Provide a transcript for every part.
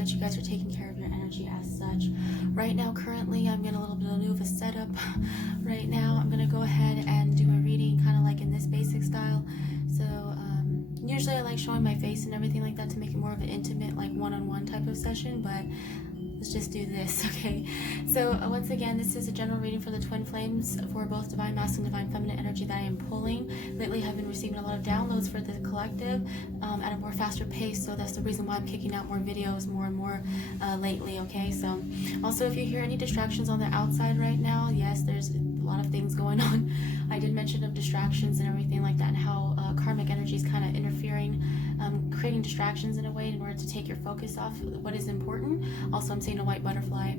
that you guys are taking care of your energy as such. Right now, currently, I'm getting a little bit of a setup. Right now, I'm going to go ahead and do a reading kind of like in this basic style. So, usually I like showing my face and everything like that to make it more of an intimate, like one-on-one type of session, but let's just do this, okay? So once again, this is a general reading for the twin flames for both divine masculine and divine feminine energy that I am pulling. Lately, I've been receiving a lot of downloads for the collective at a more faster pace, so that's the reason why I'm kicking out more videos more and more lately, okay? So also, if you hear any distractions on the outside right now, yes, there's a lot of things going on. I did mention of distractions and everything like that, and how karmic energy is kind of interfering, creating distractions in a way in order to take your focus off what is important. Also, I'm seeing a white butterfly.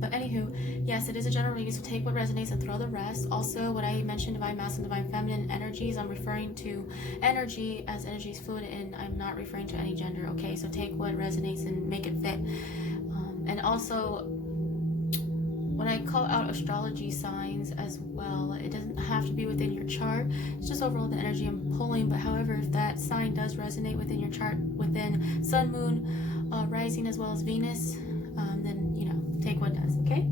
But anywho, yes, it is a general reading, so take what resonates and throw the rest. Also, when I mentioned divine masculine, divine feminine energies, I'm referring to energy as energy is fluid, and I'm not referring to any gender, okay? So take what resonates and make it fit. And also, when I call out astrology signs as well, it doesn't have to be within your chart. It's just overall the energy I'm pulling. But however, if that sign does resonate within your chart, within Sun, Moon, Rising, as well as Venus, then, you know, take what does, okay?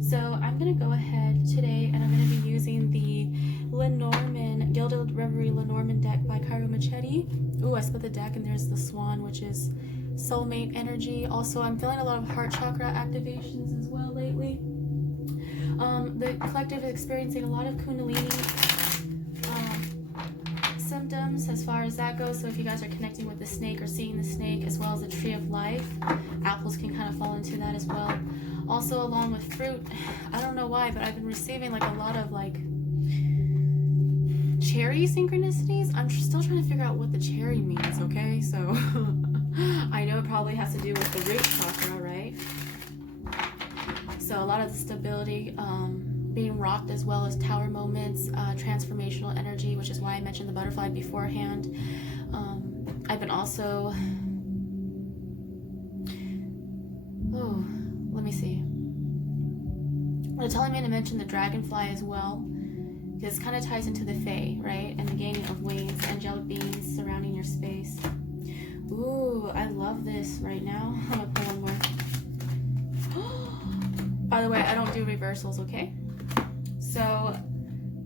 So I'm going to go ahead today, and I'm going to be using the Lenormand, Gilded Reverie Lenormand deck by Cairo Machete. Ooh, I split the deck, and there's the Swan, which is soulmate energy. Also, I'm feeling a lot of heart chakra activations as well lately. The collective is experiencing a lot of Kundalini symptoms as far as that goes. So if you guys are connecting with the snake or seeing the snake, as well as the tree of life, apples can kind of fall into that as well. Also, along with fruit, I don't know why, but I've been receiving like a lot of like cherry synchronicities. I'm still trying to figure out what the cherry means, okay? So I know it probably has to do with the root chakra, right? So a lot of the stability, being rocked, as well as tower moments, transformational energy, which is why I mentioned the butterfly beforehand. I've been also, let me see. They're telling me to mention the dragonfly as well, because it kind of ties into the fae, right? And the gaining of wings, angelic beings surrounding your space. Ooh, I love this right now. I'm gonna pull one more. By the way, I don't do reversals, okay? So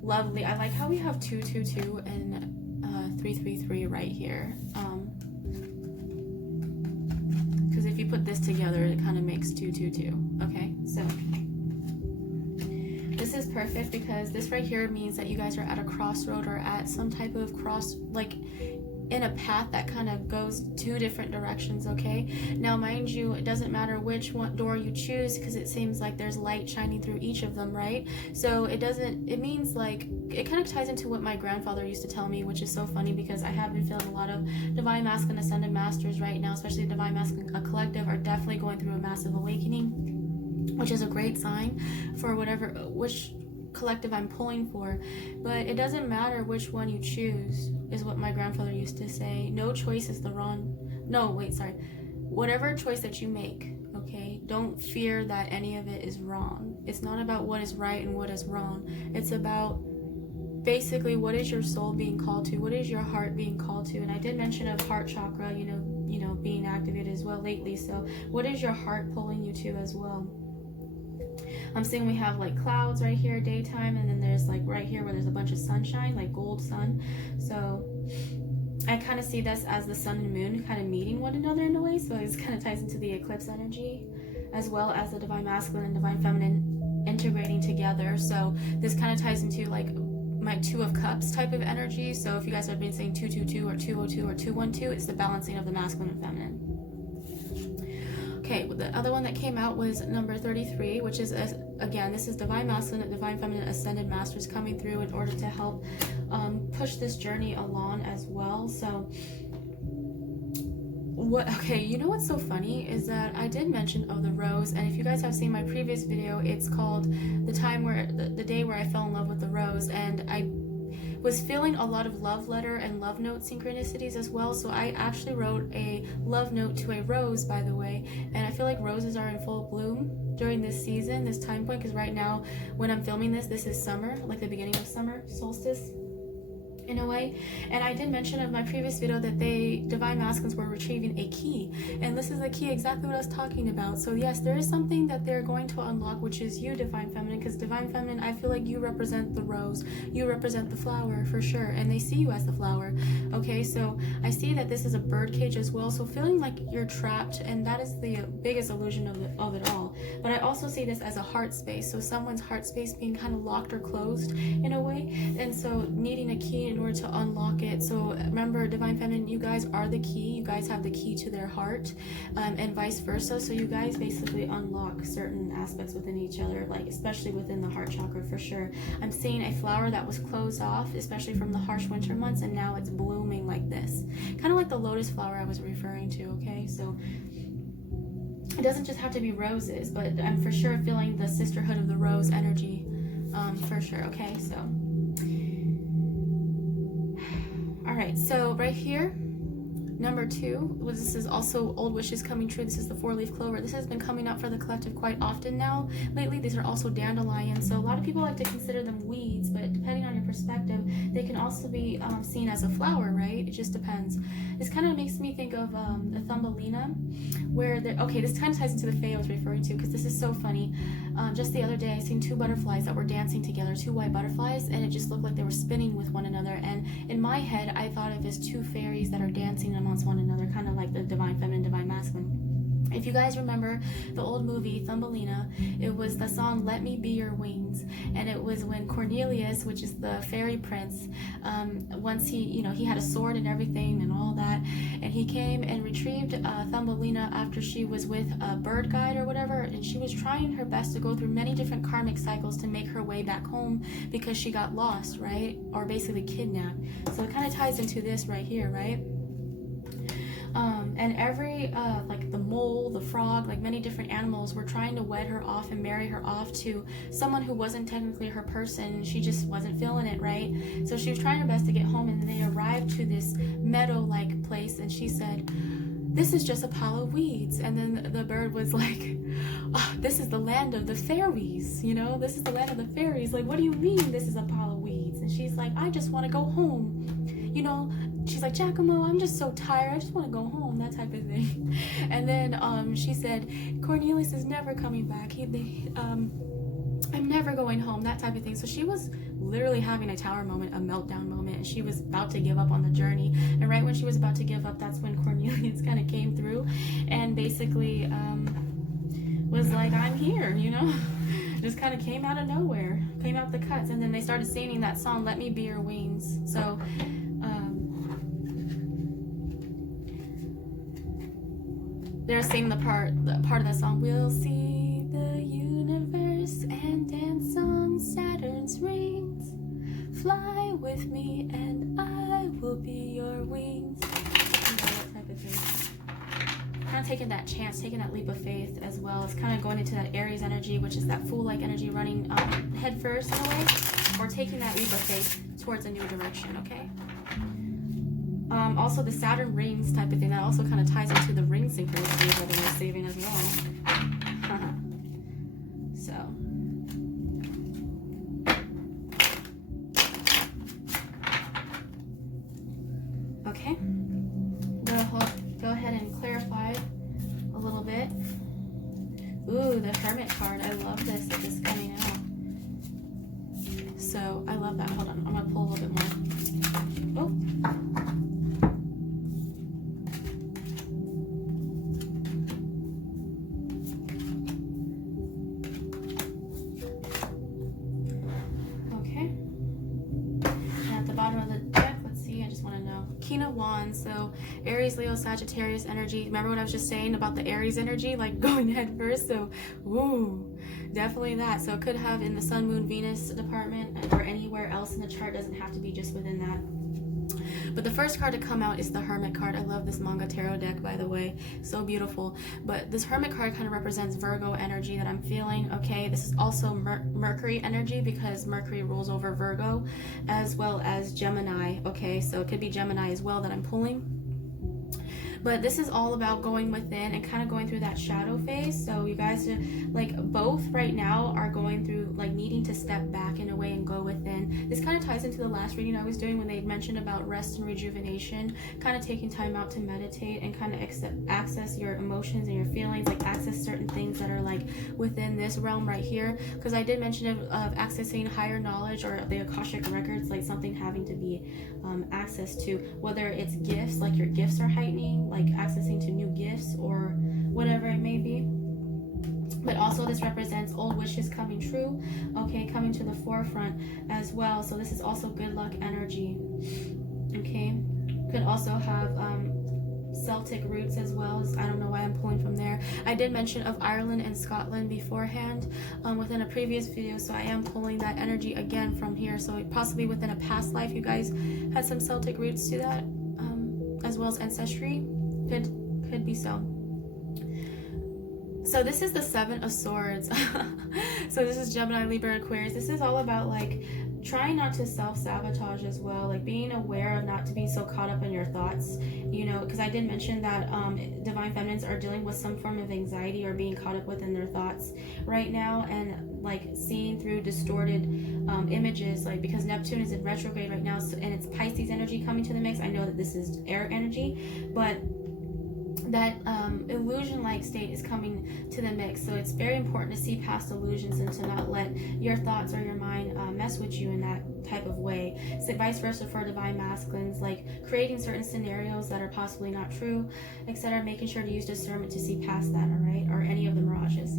lovely. I like how we have 222 and 333 right here. Because if you put this together, it kind of makes 222. Okay, so this is perfect because this right here means that you guys are at a crossroad or at some type of like in a path that kind of goes two different directions, okay? Now, mind you, it doesn't matter which one door you choose, because it seems like there's light shining through each of them, right? So it means like, it kind of ties into what my grandfather used to tell me, which is so funny because I have been feeling a lot of divine masculine ascended masters right now, especially divine masculine collective, are definitely going through a massive awakening, which is a great sign for which collective I'm pulling for. But it doesn't matter which one you choose, is what my grandfather used to say. No choice is whatever choice that you make, okay, don't fear that any of it is wrong. It's not about what is right and what is wrong. It's about basically what is your soul being called to, what is your heart being called to. And I did mention of heart chakra, you know, being activated as well lately. So what is your heart pulling you to as well? I'm seeing we have like clouds right here, daytime, and then there's like right here where there's a bunch of sunshine, like gold sun. So I kind of see this as the sun and moon kind of meeting one another in a way. So it kind of ties into the eclipse energy, as well as the divine masculine and divine feminine integrating together. So this kind of ties into like my 2 of cups type of energy. So if you guys have been saying 222 or 202 or 212, it's the balancing of the masculine and feminine. Okay, well, the other one that came out was number 33, which is, again, this is divine masculine and divine feminine ascended masters coming through in order to help push this journey along as well. So you know what's so funny is that I did mention of the rose, and if you guys have seen my previous video, it's called the day where I fell in love with the rose, and I was feeling a lot of love letter and love note synchronicities as well. So I actually wrote a love note to a rose, by the way, and I feel like roses are in full bloom during this season, this time point, because right now when I'm filming this is summer, like the beginning of summer solstice. in a way. And I did mention in my previous video that divine masculines were retrieving a key, and this is the key, exactly what I was talking about. So yes, there is something that they're going to unlock, which is you, divine feminine, because divine feminine, I feel like you represent the rose, you represent the flower for sure, and they see you as the flower. Okay, so I see that this is a bird cage as well, so feeling like you're trapped, and that is the biggest illusion of it all. But I also see this as a heart space, so someone's heart space being kind of locked or closed in a way, and so needing a key in order to unlock it. So remember, divine feminine, you guys are the key, you guys have the key to their heart, and vice versa. So you guys basically unlock certain aspects within each other, like especially within the heart chakra for sure. I'm seeing a flower that was closed off, especially from the harsh winter months, and now it's blooming like this, kind of like the lotus flower I was referring to. Okay, so it doesn't just have to be roses, but I'm for sure feeling the sisterhood of the rose energy, for sure. Okay, so all right, so right here, number 2, this is also old wishes coming true. This is the 4-leaf clover. This has been coming up for the collective quite often now lately. These are also dandelions, so a lot of people like to consider them weeds, but depending on your perspective, they can also be seen as a flower, right? It just depends. This kind of makes me think of the Thumbelina, where okay, this kind of ties into the fae I was referring to, because this is so funny. Just the other day, I seen 2 butterflies that were dancing together, 2 white butterflies, and it just looked like they were spinning with one another. And in my head, I thought of it as 2 fairies that are dancing amongst one another, kind of like the divine feminine, divine masculine. If you guys remember the old movie Thumbelina, it was the song "Let Me Be Your Wings," and it was when Cornelius, which is the fairy prince, once he had a sword and everything and all that, and he came and retrieved Thumbelina after she was with a bird guide or whatever, and she was trying her best to go through many different karmic cycles to make her way back home because she got lost, right? Or basically kidnapped. So it kind of ties into this right here, right? And every like the mole, the frog, like many different animals were trying to wed her off and marry her off to someone who wasn't technically her person. She just wasn't feeling it, right? So she was trying her best to get home, and they arrived to this meadow-like place, and she said, "This is just a pile of weeds." And then the bird was like, "Oh, this is the land of the fairies, this is the land of the fairies. Like, what do you mean this is a pile of weeds?" And she's like, "I just want to go home. She's like, "Giacomo, I'm just so tired. I just want to go home," that type of thing. And then she said, "Cornelius is never coming back. I'm never going home," that type of thing. So she was literally having a tower moment, a meltdown moment, and she was about to give up on the journey. And right when she was about to give up, that's when Cornelius kind of came through and basically was like, "I'm here," just kind of came out of nowhere, came out the cuts. And then they started singing that song, "Let Me Be Your Wings." So they're singing the part of that song, "We'll see the universe and dance on Saturn's rings. Fly with me and I will be your wings." That type of thing. Kind of taking that chance, taking that leap of faith as well. It's kind of going into that Aries energy, which is that fool-like energy, running head first in a way, or taking that leap of faith towards a new direction, okay? Also the Saturn rings type of thing, that also kind of ties into the ring synchronicity that we're receiving as well. So okay, go ahead and clarify a little bit. Ooh, the Hermit card. I love this that is coming out. So I love that. Hold on, I'm gonna pull a little bit more. Oh. King of Wands, so Aries, Leo, Sagittarius energy. Remember what I was just saying about the Aries energy, like going head first? So, woo, definitely that. So it could have in the Sun, Moon, Venus department or anywhere else in the chart. Doesn't have to be just within that. But the first card to come out is the Hermit card. I love this manga tarot deck, by the way. So beautiful. But this Hermit card kind of represents Virgo energy that I'm feeling. Okay, this is also Mercury energy because Mercury rules over Virgo as well as Gemini. Okay, so it could be Gemini as well that I'm pulling. But this is all about going within and kind of going through that shadow phase. So you guys are like both right now are going through like needing to step back in a way and go within. This kind of ties into the last reading I was doing when they mentioned about rest and rejuvenation, kind of taking time out to meditate and kind of access your emotions and your feelings, like access certain things that are like within this realm right here. Because I did mention of accessing higher knowledge or the Akashic records, like something having to be access to, whether it's gifts, like your gifts are heightening, like accessing to new gifts or whatever it may be. But also this represents old wishes coming true, okay, coming to the forefront as well. So this is also good luck energy, okay. Could also have Celtic roots as well. I don't know why I'm pulling from there. I did mention of Ireland and Scotland beforehand within a previous video, so I am pulling that energy again from here. So possibly within a past life you guys had some Celtic roots to that, as well as ancestry. Could be so. So this is the Seven of Swords. So this is Gemini, Libra, Aquarius. This is all about like trying not to self-sabotage as well, like being aware of not to be so caught up in your thoughts, you know, because I did mention that divine feminines are dealing with some form of anxiety or being caught up within their thoughts right now, and like seeing through distorted images, like because Neptune is in retrograde right now, so, and it's Pisces energy coming to the mix. I know that this is air energy, but that illusion-like state is coming to the mix. So it's very important to see past illusions and to not let your thoughts or your mind mess with you in that type of way. So vice versa for divine masculines, like creating certain scenarios that are possibly not true, etc. Making sure to use discernment to see past that, all right, or any of the mirages.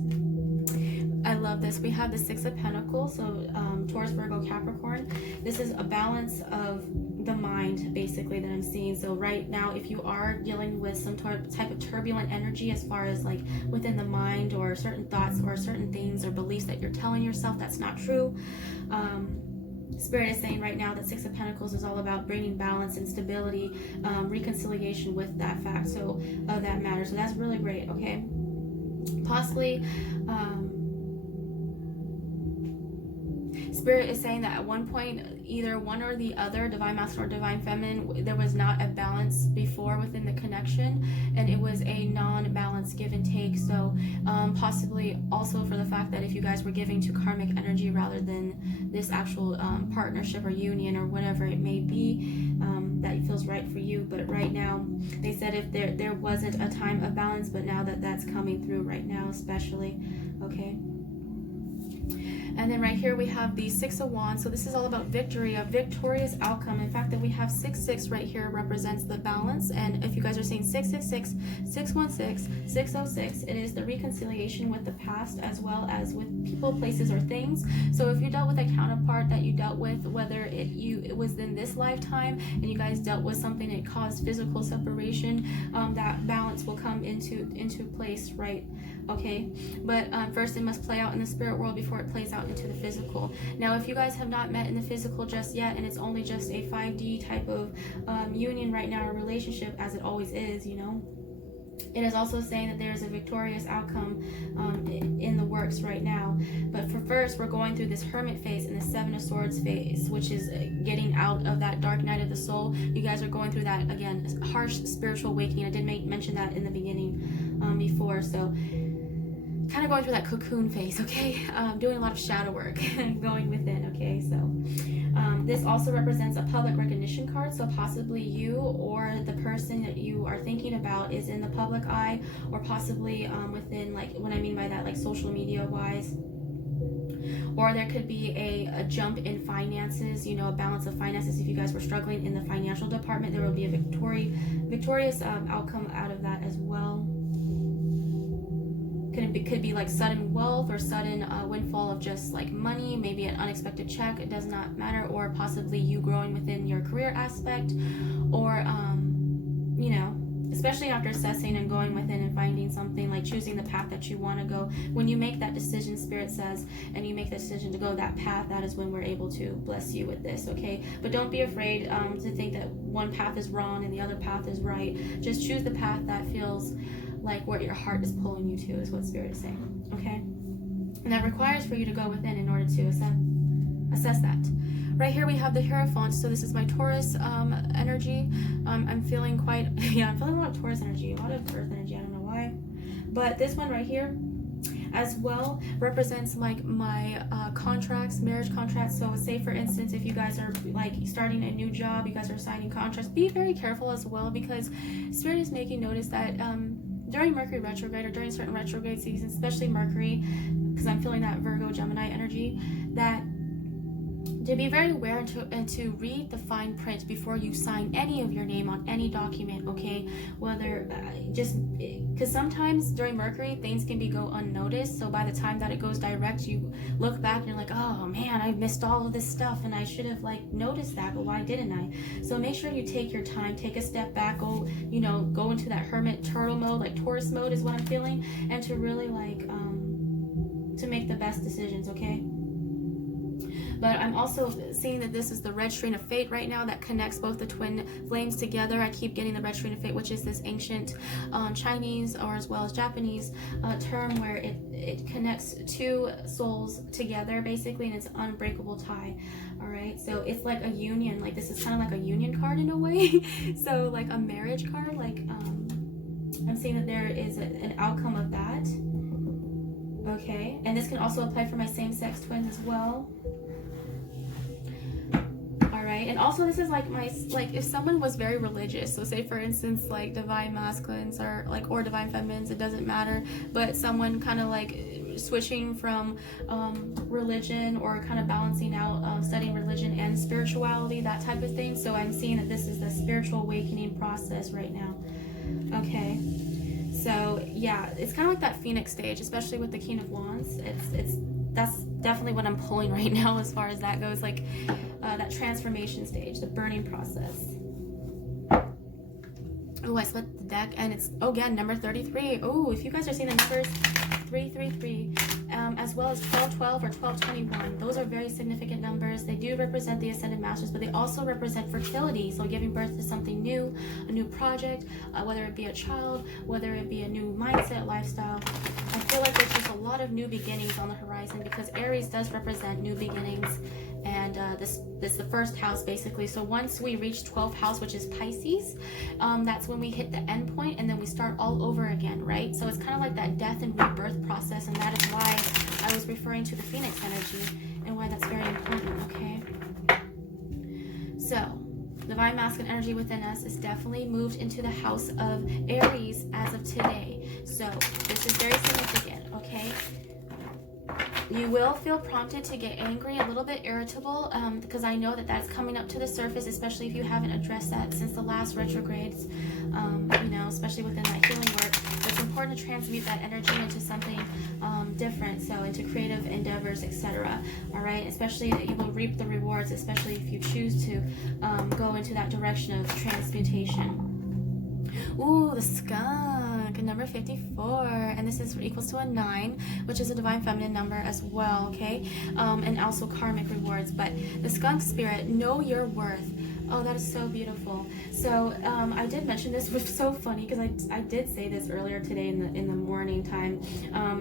I love this. We have the Six of Pentacles, so Taurus, Virgo, Capricorn. This is a balance of the mind, basically, that I'm seeing. So right now, if you are dealing with some type of turbulent energy as far as like within the mind, or certain thoughts or certain things or beliefs that you're telling yourself that's not true, Spirit is saying right now that Six of Pentacles is all about bringing balance and stability, reconciliation with that fact, so of that matter. So that's really great, okay? Possibly Spirit is saying that at one point, either one or the other, divine masculine or divine feminine, there was not a balance before within the connection, and it was a non-balanced give and take. So possibly also for the fact that if you guys were giving to karmic energy rather than this actual partnership or union or whatever it may be, that feels right for you. But right now, they said if there wasn't a time of balance, but now that's coming through right now, especially, okay? And then right here we have the Six of Wands. So this is all about victory, a victorious outcome. In fact, that we have 666 right here represents the balance. And if you guys are seeing 666, 616, 606, it is the reconciliation with the past as well as with people, places, or things. So if you dealt with a counterpart that you dealt with, whether it was in this lifetime and you guys dealt with something that caused physical separation, that balance will come into place, right? Okay, but first it must play out in the spirit world before it plays out into the physical. Now, if you guys have not met in the physical just yet, and it's only just a 5D type of union right now, or relationship, as it always is, you know, it is also saying that there is a victorious outcome in the works right now. But for first, we're going through this Hermit phase and the Seven of Swords phase, which is getting out of that dark night of the soul. You guys are going through that, again, harsh spiritual awakening. I did mention that in the beginning before. So kind of going through that cocoon phase, okay? Doing a lot of shadow work, going within, okay? So this also represents a public recognition card, so possibly you or the person that you are thinking about is in the public eye, or possibly within, like, what I mean by that, like social media wise. Or there could be a jump in finances, you know, a balance of finances. If you guys were struggling in the financial department, there will be a victorious outcome out of that as well. Could be like sudden wealth or sudden windfall of just like money, maybe an unexpected check, it does not matter, or possibly you growing within your career aspect, or you know, especially after assessing and going within and finding something, like choosing the path that you want to go. When you make that decision, Spirit says, and you make the decision to go that path, that is when we're able to bless you with this, okay? But don't be afraid to think that one path is wrong and the other path is right. Just choose the path that feels like where your heart is pulling you to, is what Spirit is saying, okay? And that requires for you to go within in order to assess that. Right here we have the Hierophant. So this is my Taurus energy. I'm feeling quite, yeah, I'm feeling a lot of Taurus energy, a lot of Earth energy. I don't know why. But this one right here as well represents like my contracts, marriage contracts. So say for instance, if you guys are like starting a new job, you guys are signing contracts, be very careful as well, because Spirit is making notice that during Mercury retrograde or during certain retrograde seasons, especially Mercury, because I'm feeling that Virgo Gemini energy, that to be very aware and to read the fine print before you sign any of your name on any document, okay? Whether just because sometimes during Mercury things can go unnoticed, so by the time that it goes direct, you look back and you're like, oh man, I missed all of this stuff and I should have like noticed that, but why didn't I? So make sure you take your time, take a step back, go into that hermit turtle mode, like Taurus mode is what I'm feeling, and to really like to make the best decisions, okay? But I'm also seeing that this is the red string of fate right now that connects both the twin flames together. I keep getting the red string of fate, which is this ancient Chinese or as well as Japanese term where it connects two souls together basically, and it's an unbreakable tie. All right, so it's like a union, like this is kind of like a union card in a way. So like a marriage card, like I'm seeing that there is an outcome of that. Okay, and this can also apply for my same-sex twins as well. Right? And also this is like if someone was very religious, so say for instance like divine masculines or divine feminines, it doesn't matter, but someone kind of like switching from religion or kind of balancing out studying religion and spirituality, that type of thing. So I'm seeing that this is the spiritual awakening process right now. Okay, so yeah, it's kind of like that Phoenix stage, especially with the King of Wands. That's definitely what I'm pulling right now as far as that goes, like that transformation stage, the burning process. Oh, I split the deck and it's, again, number 33. Oh, if you guys are seeing the numbers 333, as well as 1212 or 1221, those are very significant numbers. They do represent the Ascended Masters, but they also represent fertility, so giving birth to something new, a new project, whether it be a child, whether it be a new mindset, lifestyle. I feel like there's just a lot of new beginnings on the horizon, because Aries does represent new beginnings, and this is the first house basically. So once we reach 12th house, which is Pisces, that's when we hit the end point, and then we start all over again, right? So it's kind of like that death and rebirth process, and that is why I was referring to the Phoenix energy and why that's very important, okay? So divine masculine energy within us is definitely moved into the house of Aries as of today. So this is very significant, okay? You will feel prompted to get angry, a little bit irritable, because I know that that's coming up to the surface, especially if you haven't addressed that since the last retrogrades, especially within that healing work. It's important to transmute that energy into something different, so into creative endeavors, etc. All right, especially you will reap the rewards, especially if you choose to go into that direction of transmutation. Ooh, the skunk, number 54, and this is equals to a 9, which is a divine feminine number as well, okay? And also karmic rewards. But the skunk spirit, know your worth. Oh, that is so beautiful. So I did mention this, which was so funny because I did say this earlier today in the morning time.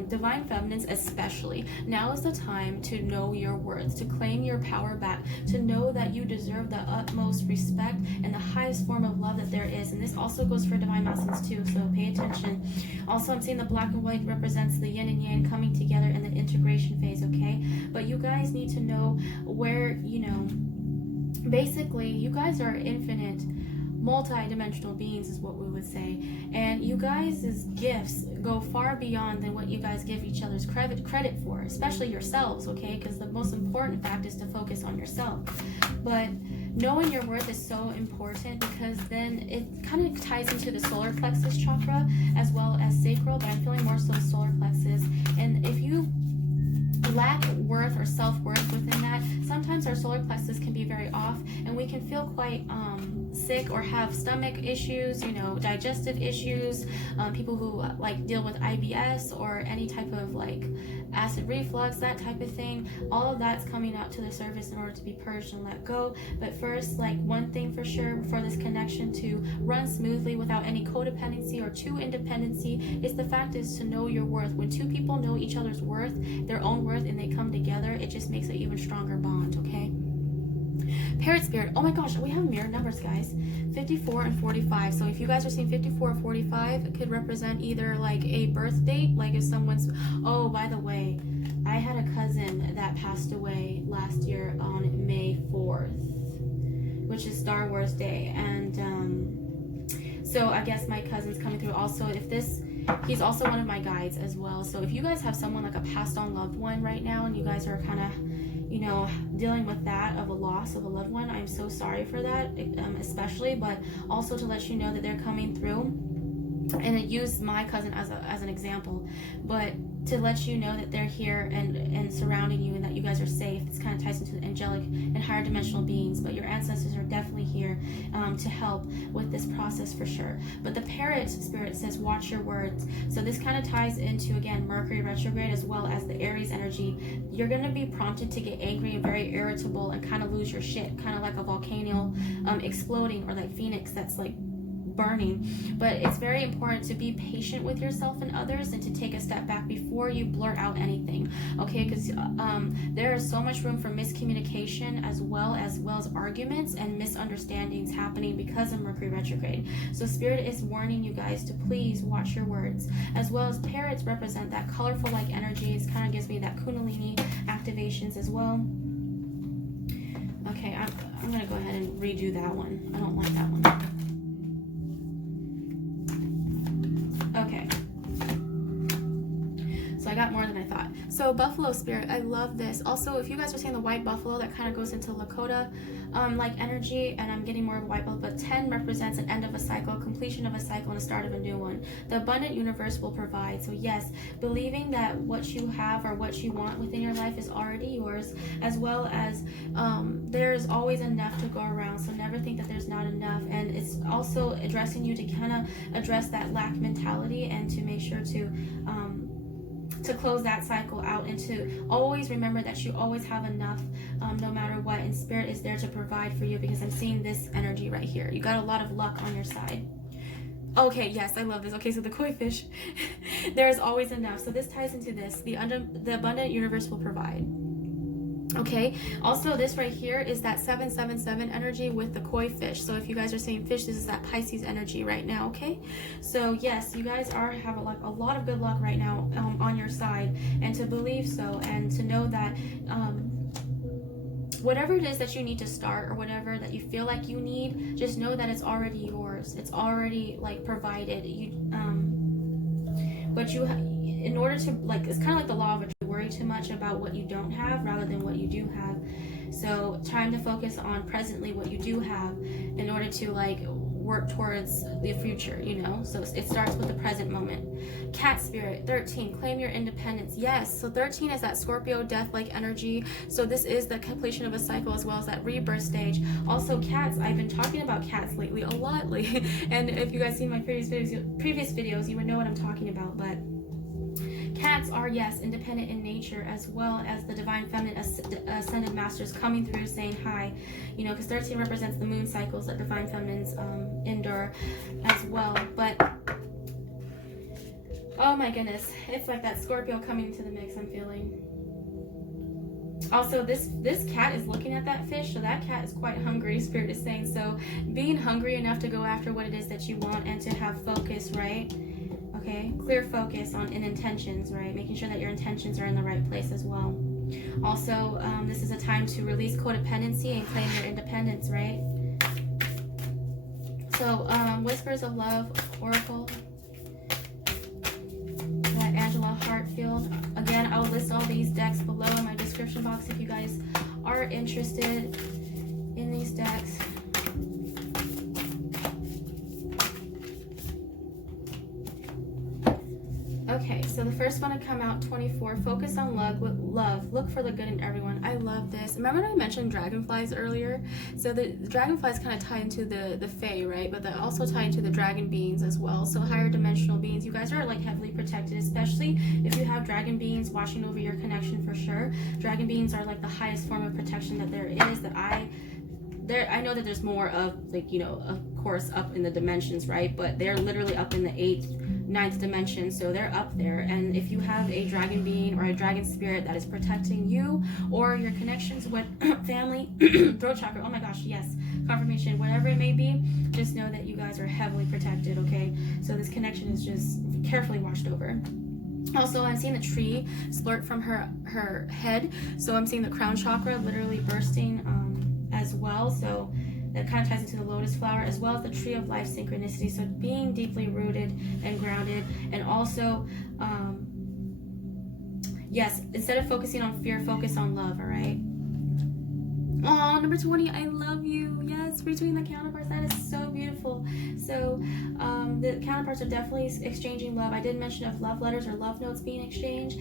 Divine feminines especially, now is the time to know your worth, to claim your power back, to know that you deserve the utmost respect and the highest form of love that there is. And this also goes for divine masculines too, so pay attention. Also, I'm seeing the black and white represents the yin and yang coming together in the integration phase, okay? But you guys need to know where, basically, you guys are infinite, multi-dimensional beings is what we would say, and you guys' gifts go far beyond than what you guys give each other's credit for, especially yourselves, okay? Because the most important fact is to focus on yourself. But knowing your worth is so important, because then it kind of ties into the solar plexus chakra as well as sacral, but I'm feeling more so solar plexus. And if you lack worth or self-worth within that, sometimes our solar plexus can be very off, and we can feel quite sick or have stomach issues, digestive issues, people who deal with IBS or any type of acid reflux, that type of thing. All of that's coming out to the surface in order to be purged and let go. But first, one thing for sure, for this connection to run smoothly without any codependency or too independency, is the fact is to know your worth. When two people know each other's worth, their own worth, and they come together, it just makes an even stronger bond, okay? Parrot spirit. Oh my gosh, we have mirror numbers, guys. 54 and 45. So if you guys are seeing 54 or 45, it could represent either like a birth date, like if someone's... Oh, by the way, I had a cousin that passed away last year on May 4th, which is Star Wars Day. And so I guess my cousin's coming through. Also, if this... He's also one of my guides as well. So if you guys have someone like a passed on loved one right now, and you guys are kind of, you know, dealing with that of a loss of a loved one, I'm so sorry for that, especially, but also to let you know that they're coming through. And I used my cousin as an example, but to let you know that they're here and surrounding you, and that you guys are safe. This kind of ties into the angelic and higher dimensional beings, but your ancestors are definitely here to help with this process for sure. But the parrot spirit says, watch your words. So this kind of ties into, again, Mercury retrograde as well as the Aries energy. You're going to be prompted to get angry and very irritable and kind of lose your shit, kind of like a volcano exploding, or like Phoenix that's like burning. But it's very important to be patient with yourself and others, and to take a step back before you blurt out anything, okay? Because there is so much room for miscommunication as well as arguments and misunderstandings happening because of Mercury retrograde. So Spirit is warning you guys to please watch your words. As well as parrots represent that colorful like energies, kind of gives me that Kundalini activations as well. Okay, I'm gonna go ahead and redo that one. I don't like that one. Okay, so I got more than I thought. So Buffalo Spirit, I love this. Also, if you guys are seeing the white buffalo, that kind of goes into Lakota like energy, and I'm getting more of a white buffalo, but 10 represents an end of a cycle, completion of a cycle, and a start of a new one. The abundant universe will provide. So yes, believing that what you have or what you want within your life is already yours, as well as there's always enough to go around. So never think that there's not enough. And it's also addressing you to kind of address that lack mentality, and to make sure to close that cycle out, and to always remember that you always have enough no matter what, and Spirit is there to provide for you, because I'm seeing this energy right here. You got a lot of luck on your side. Okay, yes, I love this. Okay, so the koi fish, there's always enough. So this ties into this. The abundant universe will provide. Okay, also this right here is that 777 energy with the koi fish. So if you guys are saying fish, this is that Pisces energy right now. Okay, so yes, you guys have a lot of good luck right now on your side, and to believe so, and to know that whatever it is that you need to start, or whatever that you feel like you need, just know that it's already yours. It's already like provided. But you in order to, like, it's kind of like the law of attraction. Worry too much about what you don't have rather than what you do have. So trying to focus on presently what you do have in order to like work towards the future, you know. So it starts with the present moment. Cat Spirit 13, claim your independence. Yes, so 13 is that Scorpio death like energy. So this is the completion of a cycle, as well as that rebirth stage. Also cats, I've been talking about cats lately a lot and if you guys see my previous videos, you would know what I'm talking about. But cats are, yes, independent in nature, as well as the divine feminine ascended masters coming through saying hi, you know, because 13 represents the moon cycles that divine feminines endure as well. But oh my goodness, it's like that Scorpio coming into the mix, I'm feeling. Also, this cat is looking at that fish, so that cat is quite hungry, Spirit is saying. So being hungry enough to go after what it is that you want, and to have focus, right? Okay, clear focus on intentions, right? Making sure that your intentions are in the right place as well. Also, this is a time to release codependency and claim your independence, right? So, Whispers of Love, Oracle, that Angela Hartfield. Again, I'll list all these decks below in my description box if you guys are interested in these decks. Okay, so the first one to come out, 24, focus on love, look for the good in everyone. I love this. Remember when I mentioned dragonflies earlier? So the dragonflies kind of tie into the fae, right? But they also tie into the dragon beings as well. So higher dimensional beings, you guys are like heavily protected, especially if you have dragon beings watching over your connection for sure. Dragon beings are like the highest form of protection that there is, that I know that there's more of, like, you know, of course up in the dimensions, right? But they're literally up in the 8th ninth dimension, so they're up there. And if you have a dragon being or a dragon spirit that is protecting you or your connections with family, throat chakra, oh my gosh, yes, confirmation, whatever it may be, just know that you guys are heavily protected, okay? So this connection is just carefully watched over. Also, I'm seeing the tree splurt from her head, so I'm seeing the crown chakra literally bursting as well. So that kind of ties into the lotus flower, as well as the tree of life synchronicity. So being deeply rooted and grounded, and also yes, instead of focusing on fear, focus on love. All right. Oh, number 20, I love you. Yes, between the counterparts, that is so beautiful. So the counterparts are definitely exchanging love. I did mention of love letters or love notes being exchanged,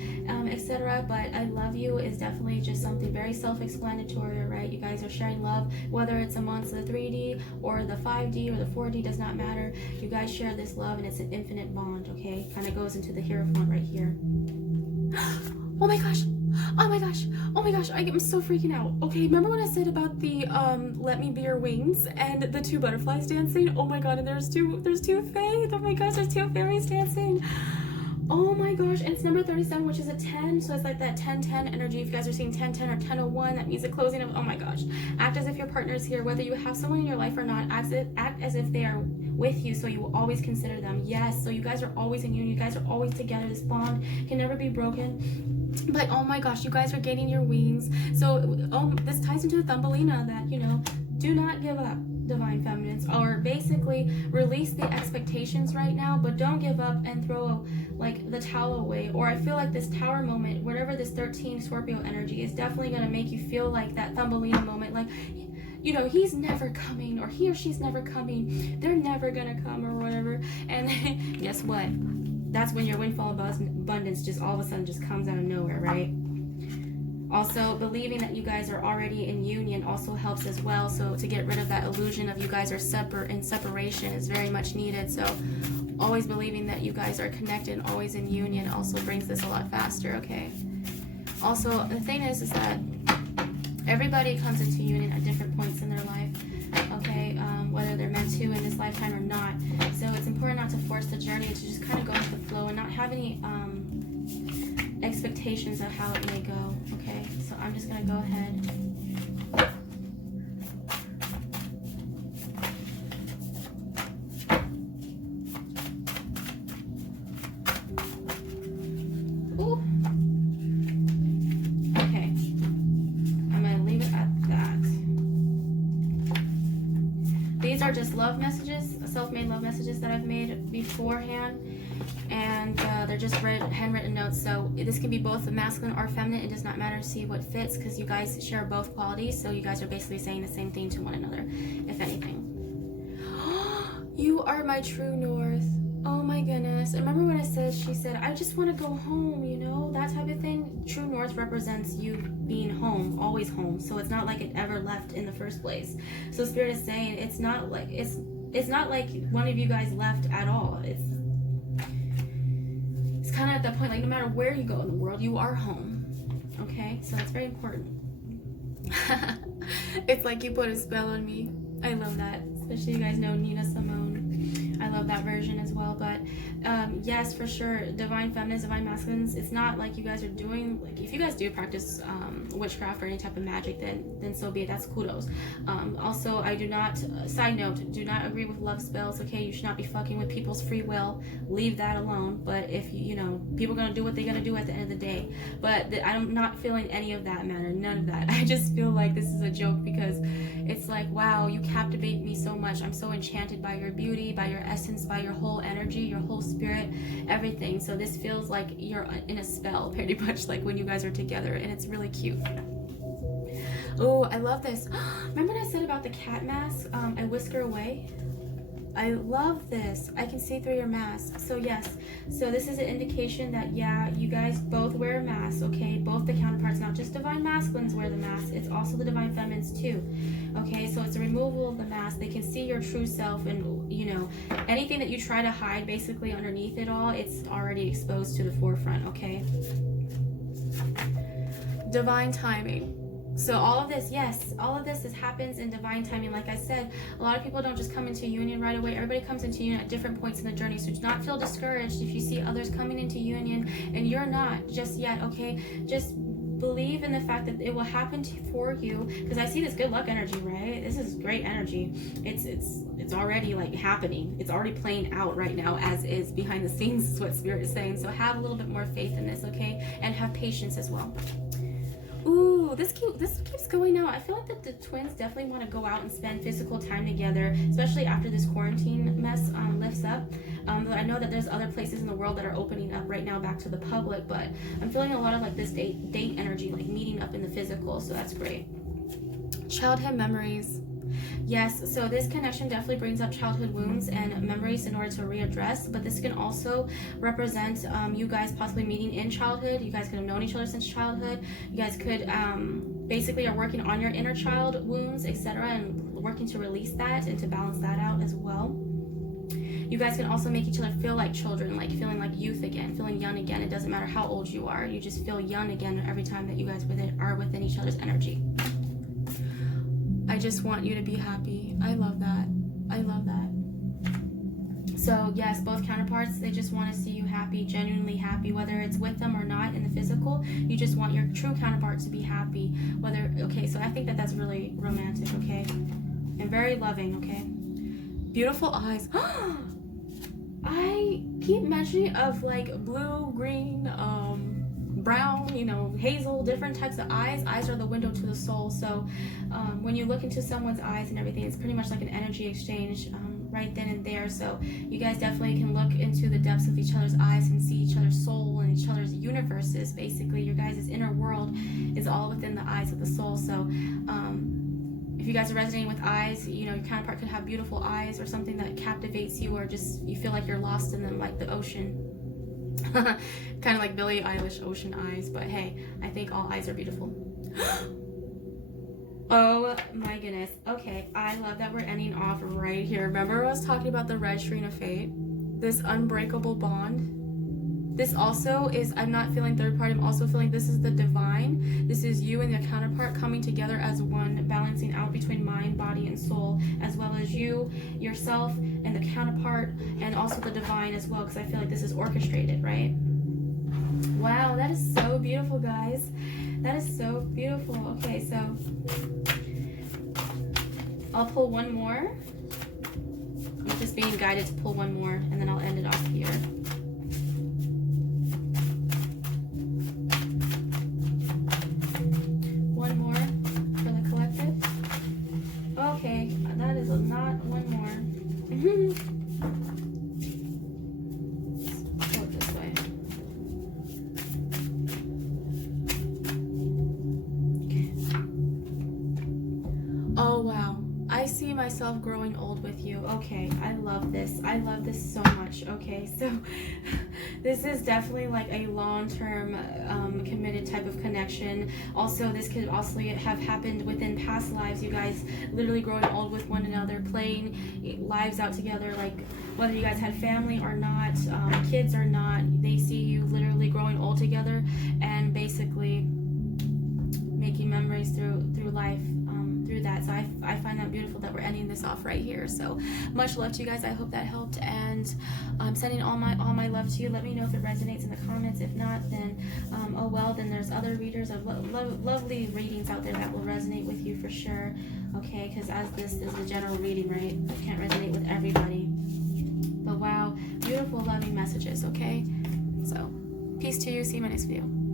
etc. But I love you is definitely just something very self-explanatory, right? You guys are sharing love, whether it's amongst the 3D or the 5D or the 4D, does not matter. You guys share this love, and it's an infinite bond, okay? Kind of goes into the Hierophant right here. Oh my gosh. Oh my gosh. Oh my gosh. I am so freaking out. Okay, remember when I said about the let me be your wings and the 2 butterflies dancing? Oh my god, and there's two fae. Oh my gosh, there's 2 fairies dancing. Oh my gosh, and it's number 37, which is a 10, so it's like that 10-10 energy. If you guys are seeing 10-10 or 10-01, that means the closing of, oh my gosh. Act as if your partner is here, whether you have someone in your life or not. Act as if they are with you, so you will always consider them. Yes, so you guys are always in union. You guys are always together. This bond can never be broken. But oh my gosh, you guys are gaining your wings. So this ties into the Thumbelina that, you know, do not give up, divine feminines, or basically release the expectations right now, but don't give up and throw like the towel away. Or I feel like this tower moment, whatever this 13 Scorpio energy is, definitely going to make you feel like that Thumbelina moment, like, you know, he's never coming, or he or she's never coming, they're never gonna come, or whatever. And guess what? That's when your windfall abundance just all of a sudden just comes out of nowhere, right? Also, believing that you guys are already in union also helps as well. So to get rid of that illusion of you guys are separate in separation is very much needed. So always believing that you guys are connected, always in union, also brings this a lot faster, okay? Also, the thing is that everybody comes into union at different points in their life, okay? Whether they're meant to in this lifetime or not. So it's important not to force the journey, to just kind of go with the flow and not have any expectations of how it may go, okay? So I'm just gonna go ahead. Ooh. Okay. I'm gonna leave it at that. These are just love messages, self-made love messages that I've made beforehand. And they're just handwritten notes, so this can be both masculine or feminine. It does not matter. See what fits, because you guys share both qualities, so you guys are basically saying the same thing to one another, if anything. You are my true north. Oh my goodness. And remember when I said, she said, I just want to go home, you know, that type of thing. True north represents you being home, always home, so it's not like it ever left in the first place. So Spirit is saying it's not like not like one of you guys left at all. It's kind of at that point, like no matter where you go in the world, you are home, okay? So that's very important. It's like you put a spell on me. I love that, especially you guys know Nina Simone. I love that version as well. But yes, for sure, divine feminines, divine masculines, it's not like you guys are doing, like if you guys do practice witchcraft or any type of magic, then so be it. That's kudos. Also, I do not, side note, do not agree with love spells, okay? You should not be fucking with people's free will. Leave that alone. But if you know, people are gonna do what they're gonna do at the end of the day. But I'm not feeling any of that, man, none of that. I just feel like this is a joke, because it's like, wow, you captivate me so much. I'm so enchanted by your beauty, by your essence, by your whole energy, your whole spirit, everything. So this feels like you're in a spell, pretty much, like when you guys are together, and it's really cute. Oh, I love this. Remember what I said about the cat mask? I whisker away. I love this. I can see through your mask. So yes, so this is an indication that, yeah, you guys both wear a mask, okay? Both the counterparts, not just divine masculines wear the mask, it's also the divine feminines too, okay? So it's a removal of the mask. They can see your true self, and you know, anything that you try to hide basically underneath it all, it's already exposed to the forefront, okay? Divine timing. So all of this, yes, all of this happens in divine timing. Like I said, a lot of people don't just come into union right away. Everybody comes into union at different points in the journey. So do not feel discouraged if you see others coming into union and you're not just yet, okay? Just believe in the fact that it will happen for you, because I see this good luck energy, right? This is great energy. It's already like happening. It's already playing out right now as is behind the scenes, is what Spirit is saying. So have a little bit more faith in this, okay? And have patience as well. Ooh, this keeps going out. I feel like that the twins definitely want to go out and spend physical time together, especially after this quarantine mess lifts up. I know that there's other places in the world that are opening up right now back to the public, but I'm feeling a lot of like this date energy, like meeting up in the physical, so that's great. Childhood memories. Yes, so this connection definitely brings up childhood wounds and memories in order to readdress, but this can also represent you guys possibly meeting in childhood. You guys could have known each other since childhood. You guys could basically are working on your inner child wounds, etc., and working to release that and to balance that out as well. You guys can also make each other feel like children, like feeling like youth again, feeling young again. It doesn't matter how old you are. You just feel young again every time that you guys are within each other's energy. I just want you to be happy. I love that. I love that. So yes, both counterparts, they just want to see you happy, genuinely happy, whether it's with them or not in the physical. You just want your true counterpart to be happy. Okay, so I think that that's really romantic, okay? And very loving, okay? Beautiful eyes. I keep mentioning of like blue, green, brown, you know, hazel, different types of eyes. Eyes are the window to the soul. So when you look into someone's eyes and everything, it's pretty much like an energy exchange right then and there. So you guys definitely can look into the depths of each other's eyes and see each other's soul and each other's universes. Basically, your guys' inner world is all within the eyes of the soul. So if you guys are resonating with eyes, you know, your counterpart could have beautiful eyes or something that captivates you, or just you feel like you're lost in them, like the ocean. Kind of like Billie Eilish, ocean eyes. But hey, I think all eyes are beautiful. Oh my goodness. Okay, I love that we're ending off right here. Remember I was talking about the red shrine of fate? This unbreakable bond? This also is, I'm not feeling third party, I'm also feeling this is the divine. This is you and your counterpart coming together as one, balancing out between mind, body, and soul, as well as you, yourself, and the counterpart, and also the divine as well, because I feel like this is orchestrated, right? Wow, that is so beautiful, guys. That is so beautiful. Okay, so I'll pull one more. I'm just being guided to pull one more, and then I'll end it off here. One more for the collective. Okay, that is not one more. Let's go this way. Oh wow, I see myself growing old with you. Okay, I love this. I love this so much. Okay, so this is definitely like a long-term committed type of connection. Also, this could also have happened within past lives. You guys literally growing old with one another, playing lives out together, like whether you guys had family or not, kids or not, they see you literally growing old together and basically making memories through life. Through that. So I find that beautiful that we're ending this off right here. So much love to you guys. I hope that helped, and I'm sending all my love to you. Let me know if it resonates in the comments. If not, then oh well, then there's other readers of lovely readings out there that will resonate with you for sure. Okay, because as this is the general reading, right, I can't resonate with everybody, but wow, beautiful loving messages. Okay, so peace to you. See you in my next video.